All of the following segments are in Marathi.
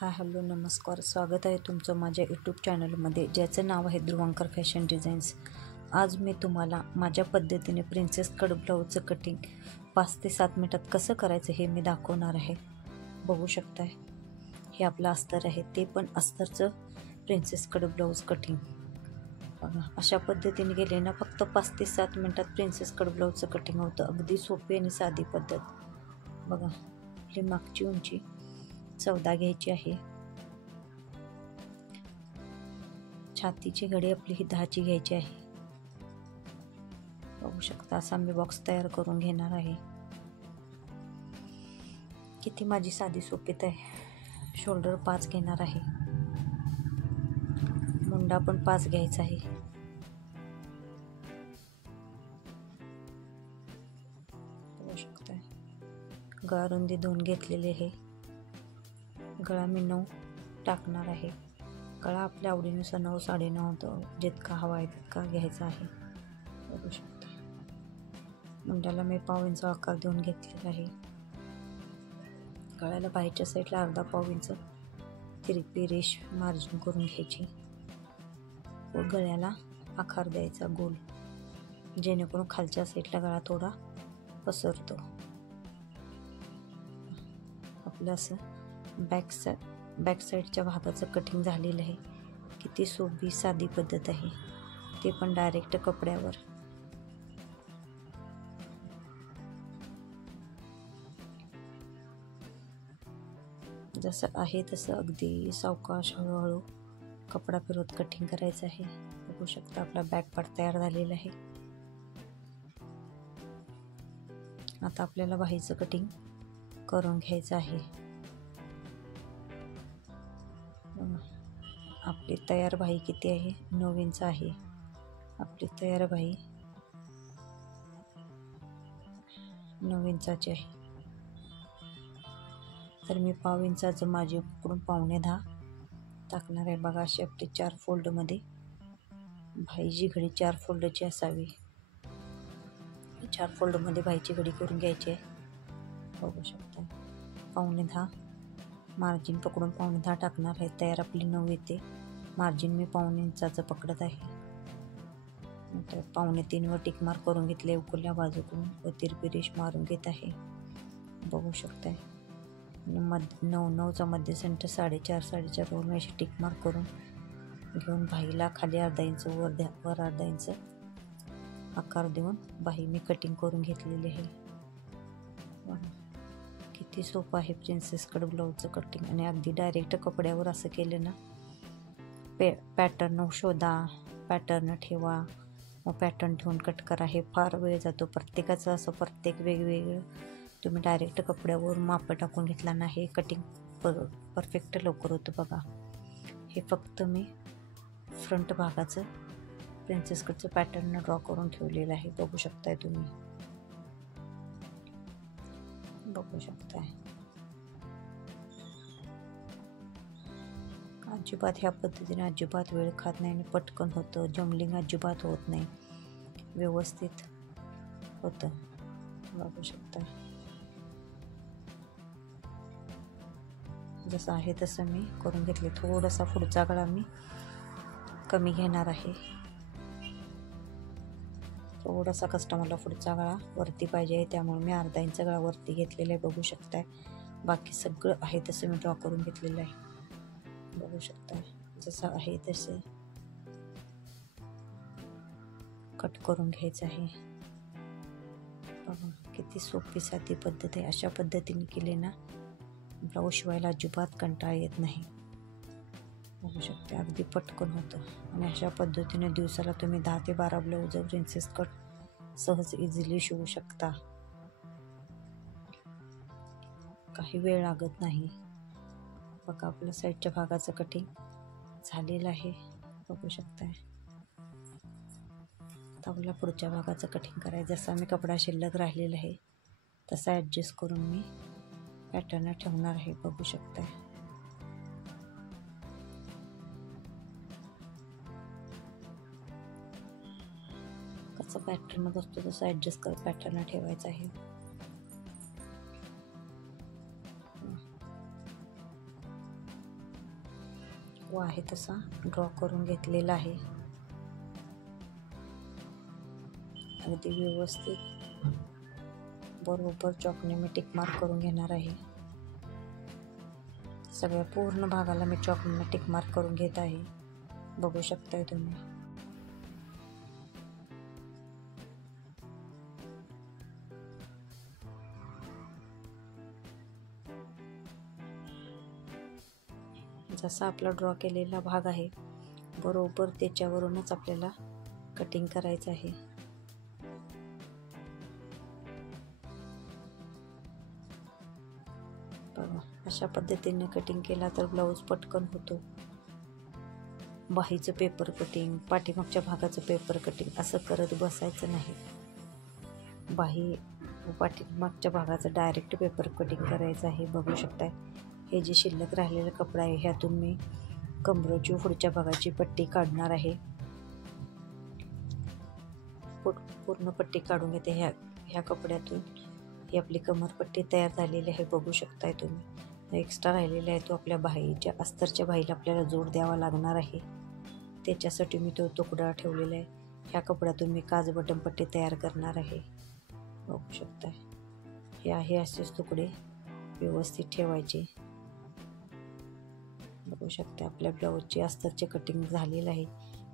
हाय हॅलो नमस्कार, स्वागत आहे तुमचं माझ्या यूट्यूब चॅनलमध्ये ज्याचं नाव आहे ध्रुवंकर फॅशन डिझाईन्स. आज मी तुम्हाला माझ्या पद्धतीने प्रिन्सेस कट ब्लाऊजचं कटिंग 5 ते 7 मिनिटात कसं करायचं हे मी दाखवणार आहे. बघू शकताय, हे आपलं अस्तर आहे, ते पण अस्तरचं प्रिन्सेस कट ब्लाऊज कटिंग. बघा, अशा पद्धतीने गेले ना फक्त 5 ते 7 मिनिटात प्रिन्सेस कट ब्लाऊजचं कटिंग होतं. अगदी सोपी आणि साधी पद्धत. बघा, आपली मागची उंची 14 घ्यायची आहे. छातीची घडी आपली ही 10ची घ्यायची आहे. बघू शकता, असा मी बॉक्स तयार करून घेणार आहे. किती माझी साधी सोपीत आहे. शोल्डर 5 घेणार आहे, मुंडा पण 5 घ्यायचा आहे. बघू शकता, गळा रुंदी 2 घेतलेले आहे. गळा मी 9 टाकणार आहे. गळा आपल्या आवडीनुसार 9 साडे 9 होतं, जितका हवा आहे तितका घ्यायचा आहे. बघू शकता, मुंड्याला मी पाव इंच आकार देऊन घेतलेला आहे. गळ्याला बाहेरच्या साईडला अर्धा पाव इंच तिरपी रेष मार्जिन करून घ्यायची व गळ्याला आकार द्यायचा गोल, जेणेकरून खालच्या साईडला गळा थोडा पसरतो. आपलं असं बॅक साईडच्या भागाचं कटिंग झालेलं आहे. किती सोपी साधी पद्धत आहे, ते पण डायरेक्ट कपड्यावर. जसं आहे तसं अगदी सावकाश हळूहळू कपडा फिरवत कटिंग करायचं आहे. बघू शकता, आपला बॅक पार्ट तयार झालेला आहे. आता आपल्याला बाहीचं कटिंग करून घ्यायचं आहे. आपली तयार बाही किती आहे? 9 इंच आहे आपली तयार बाही. 9 इंचाची आहे, तर मी पाव इंचाचं माझ्याकडून 9.25 टाकणार आहे. बघा, अशी आपली 4 फोल्डमध्ये बाहीची घडी 4 फोल्डची असावी. 4 फोल्डमध्ये बाहीची घडी करून घ्यायची आहे. बघू शकता, 9.25 मार्जिन पकडून 9.25 टाकणार आहे. तयार आपली 9 येते. मार्जिन मी 1.25 इंचाचं पकडत आहे. नंतर 2.25 वर टिक मार्क करून घेतले उकलल्या बाजूकडून व तिरपी रेष मारून घेत आहे. बघू शकताय, 9चा मध्य सेंटर 4.5 वर अशी टिक मार्क करून घेऊन बाहीला खाली अर्धा इंच वर अर्धा इंच आकार देऊन बाही मी कटिंग करून घेतलेली आहे. किती सोपं आहे प्रिन्सेस कट ब्लाऊजचं कटिंग. आणि अगदी डायरेक्ट कपड्यावर असं केलं ना, पॅटर्न शोधा, पॅटर्न ठेवा, मग पॅटर्न ठेवून कट करा, हे फार वेळ जातो. प्रत्येकाचं असं प्रत्येक वेगवेगळं. तुम्ही डायरेक्ट कपड्यावर माप टाकून घेतला ना, हे कटिंग परफेक्ट लवकर होतं. बघा, हे फक्त मी फ्रंट भागाचं प्रिन्सेस कटचं पॅटर्न ड्रॉ करून ठेवलेलं आहे. बघू शकताय तुम्ही. बघू शकताय, अजिबात ह्या पद्धतीने अजिबात वेळ खात नाही आणि पटकन होतं. जमलिंग अजिबात होत नाही, व्यवस्थित होतं. बघू शकता, जसं आहे तसं मी करून घेतले. थोडासा पुढचा गळा मी कमी घेणार आहे. थोडासा कस्टमरला पुढचा गळा वरती पाहिजे आहे, त्यामुळे मी अर्धा इंच गळा वरती घेतलेला आहे. बघू शकताय, बाकी सगळं आहे तसं मी ड्रॉ करून घेतलेलं आहे. बघू शकता, जसं आहे तसे कट करून घ्यायचं आहे. बघा, किती सोपी साधी पद्धत आहे. अशा पद्धतीने केले ना, ब्लाऊज शिवायला अजिबात कंटाळा येत नाही. बघू शकता, अगदी पटकन होतं. आणि अशा पद्धतीने दिवसाला तुम्ही 10 ते 12 ब्लाऊज प्रिन्सेस कट सहज इझिली शिवू शकता. काही वेळ लागत नाही. बघा, आपल्या साईडच्या भागाचं कटिंग झालेलं आहे. बघू शकताय. आता आपल्या पुढच्या भागाचं कटिंग करायचं. जसा मी कपडा शिल्लक राहिलेला आहे तसा ॲडजस्ट करून मी पॅटर्न ठेवणार आहे. बघू शकताय, कसं पॅटर्न बसतो तसं ॲडजस्ट करत पॅटर्न ठेवायचं आहे. व आहे तसा ड्रॉ करून घेतलेला आहे. अगदी व्यवस्थित बरोबर चॉकने मी टिक मार्क करून घेणार आहे. सगळ्या पूर्ण भागाला मी चॉकने टिक मार्क करून घेत आहे. बघू शकताय तुम्ही. जसा आपला ड्रॉ केलेला भाग आहे बरोबर त्याच्यावरूनच आपल्याला कटिंग करायचं आहे. बघा, अशा पद्धतीने कटिंग केला तर ब्लाऊज पटकन होतो. बाहीचं पेपर कटिंग, पाठीमागच्या भागाचं पेपर कटिंग असं करत बसायचं नाही. बाही पाठीमागच्या भागाचं डायरेक्ट पेपर कटिंग करायचं आहे. बघू शकताय हे जे शिल्लक राहिलेला कपडा आहे ह्यातून मी कमरेची पुढच्या भागाची पट्टी काढणार आहे. पूर्ण पट्टी काढून घेते. ह्या कपड्यातून ही आपली कमरपट्टी तयार झालेली आहे. बघू शकताय तुम्ही. एक्स्ट्रा राहिलेला आहे तो आपल्या बाहीच्या अस्तरच्या बाहीला आपल्याला जोड द्यावा लागणार आहे. त्याच्यासाठी मी तो तुकडा ठेवलेला आहे. ह्या कपड्यातून मी काज बटन पट्टी तयार करणार आहे. बघू शकताय. हे आहे असेच तुकडे व्यवस्थित ठेवायचे. बघू शकता आपल्या ब्लाऊजची अस्तरचे कटिंग झालेलं आहे.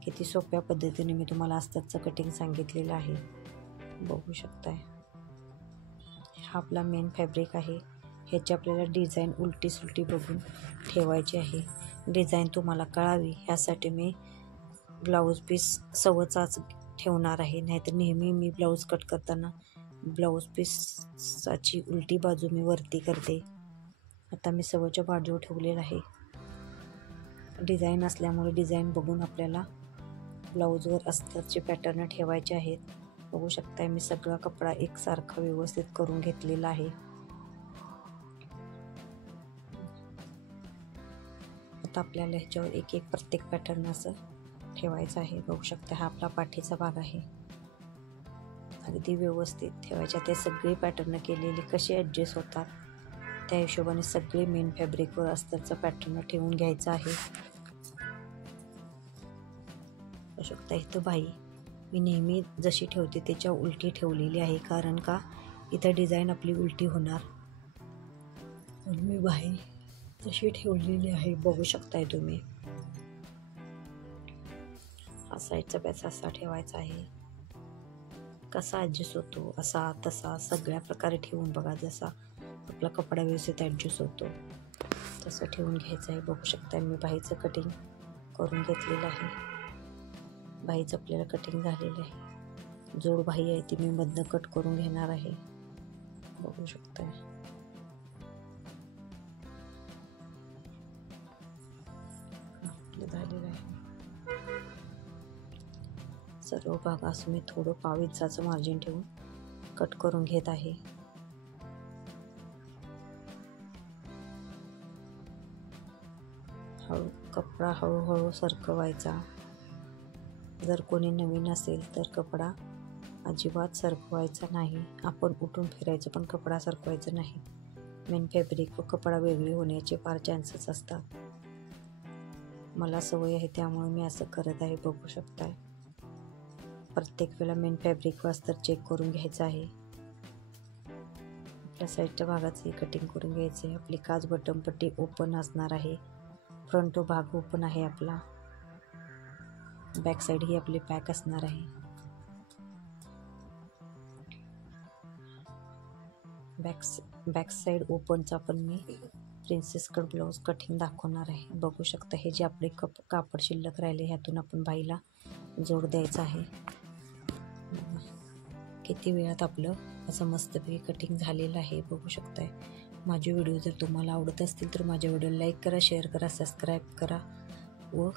किती सोप्या पद्धतीने मी तुम्हाला अस्तरचं कटिंग सांगितलेलं आहे. बघू शकताय. हा आपला मेन फॅब्रिक आहे. ह्याची आपल्याला डिझाईन उलटी सुलटी बघून ठेवायची आहे. डिझाईन तुम्हाला कळावी ह्यासाठी मी ब्लाऊज पीस सव्वाचाच ठेवणार आहे. नाहीतर नेहमी मी ब्लाऊज कट करताना ब्लाऊज पीसची उलटी बाजू मी वरती करते. आता मी सव्वाच्या बाजूवर ठेवलेला आहे. डिझाईन असल्यामुळे डिझाईन बघून आपल्याला ब्लाऊजवर अस्तरचे पॅटर्न ठेवायचे आहेत. बघू शकताय मी सगळा कपडा एकसारखा व्यवस्थित करून घेतलेला आहे. आता आपल्याला ह्याच्यावर एक एक प्रत्येक पॅटर्न असं ठेवायचं आहे. बघू शकता हा आपला पाठीचा भाग आहे. अगदी व्यवस्थित ठेवायच्या. ते सगळे पॅटर्न केलेले कसे ॲडजस्ट होतात त्या हिशोबाने सगळे मेन फॅब्रिकवर अस्तरचा पॅटर्न ठेवून घ्यायचा आहे. बघू शकता इथं बाही मी नेहमी जशी ठेवते त्याच्या उलटी ठेवलेली आहे. कारण का इथं डिझाईन आपली उलटी होणार म्हणून मी बाही तशी ठेवलेली आहे. बघू शकताय तुम्ही. हा साईडचा पॅच असा ठेवायचा आहे. कसा ॲडजस्ट होतो असा तसा सगळ्या प्रकारे ठेवून बघा. जसा आपला कपडा व्यवस्थित ॲडजस्ट होतो तसं ठेवून घ्यायचं आहे. बघू शकता मी बाहीचं कटिंग करून घेतलेलं आहे. बाहीचं आपल्याला कटिंग झालेलं आहे. जोड बाही आहे ती मी मधनं कट करून घेणार आहे. बघू शकता. आपलं झालेलं आहे. सर्व भागास मी थोडं 5 इंचाचं मार्जिन ठेवून कट करून घेत आहे. कपडा हळूहळू सरकवायचा. जर कोणी नवीन असेल तर कपडा अजिबात सरकवायचा नाही. आपण उठून फिरायचं पण कपडा सरकवायचा नाही. मेन फॅब्रिक व कपडा वेगळे होण्याचे फार चान्सेस असतात. मला सवय आहे त्यामुळे मी असं करत आहे. बघू शकताय. प्रत्येक वेळेला मेन फॅब्रिक व अस्तर चेक करून घ्यायचं आहे. आपल्या साईडच्या भागाची कटिंग करून घ्यायचे. आपली काज बटन पट्टी ओपन असणार आहे. फ्रंट भाग ओपन आहे आपला. बॅक साईड ही आपली पॅक असणार आहे. बॅक साईड ओपनचा पण मी प्रिन्सेस कट ब्लाऊज कटिंग दाखवणार आहे. बघू शकता हे जे आपले कापड शिल्लक राहिले ह्यातून आपण बाहीला जोड द्यायचा आहे. किती वेळात आपलं असं मस्तपैकी कटिंग झालेलं आहे. बघू शकताय. माझे व्हिडिओ जर तुम्हाला आवडत असतील तर माझ्या व्हिडिओला लाईक करा, शेअर करा, सबस्क्राईब करा व